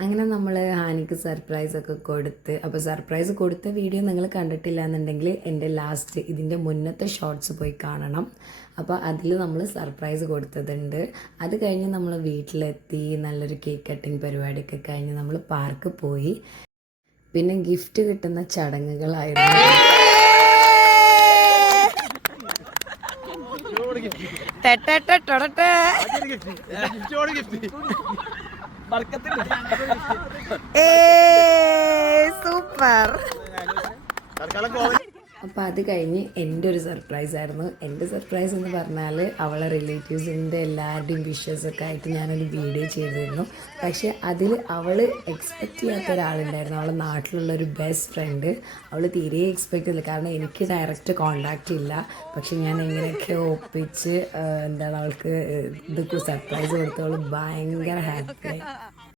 അങ്ങനെ നമ്മൾ ഹാനിക്ക് സർപ്രൈസൊക്കെ കൊടുത്ത്, അപ്പോൾ സർപ്രൈസ് കൊടുത്ത വീഡിയോ നിങ്ങൾ കണ്ടിട്ടില്ല എന്നുണ്ടെങ്കിൽ എൻ്റെ ലാസ്റ്റ് ഇതിൻ്റെ മുന്നത്തെ ഷോർട്സ് പോയി കാണണം. അപ്പോൾ അതിൽ നമ്മൾ സർപ്രൈസ് കൊടുത്തതുണ്ട്. അത് കഴിഞ്ഞ് നമ്മൾ വീട്ടിലെത്തി നല്ലൊരു കേക്ക് കട്ടിങ് പരിപാടിയൊക്കെ കഴിഞ്ഞ് നമ്മൾ പാർക്ക് പോയി. പിന്നെ ഗിഫ്റ്റ് കിട്ടുന്ന ചടങ്ങുകളായിരുന്നു. സൂപ്പർ. അപ്പോൾ അത് കഴിഞ്ഞ് എൻ്റെ ഒരു സർപ്രൈസ് ആയിരുന്നു. എൻ്റെ സർപ്രൈസ് എന്ന് പറഞ്ഞാൽ അവളെ റിലേറ്റീവ്സിൻ്റെ എല്ലാവരുടെയും വിഷസൊക്കെ ആയിട്ട് ഞാനൊരു വീഡിയോ ചെയ്തിരുന്നു. പക്ഷേ അതിൽ അവൾ എക്സ്പെക്റ്റ് ചെയ്യാത്ത ഒരാളുണ്ടായിരുന്നു, അവളെ നാട്ടിലുള്ളൊരു ബെസ്റ്റ് ഫ്രണ്ട്. അവൾ തീരെ എക്സ്പെക്റ്റ് ചെയ്തില്ല, കാരണം എനിക്ക് ഡയറക്റ്റ് കോണ്ടാക്റ്റ് ഇല്ല. പക്ഷെ ഞാൻ എങ്ങനെയൊക്കെ ഒപ്പിച്ച് അവൾക്ക് ഇതൊക്കെ സർപ്രൈസ് കൊടുത്തവൾ ഭയങ്കര ഹാപ്പിയായി.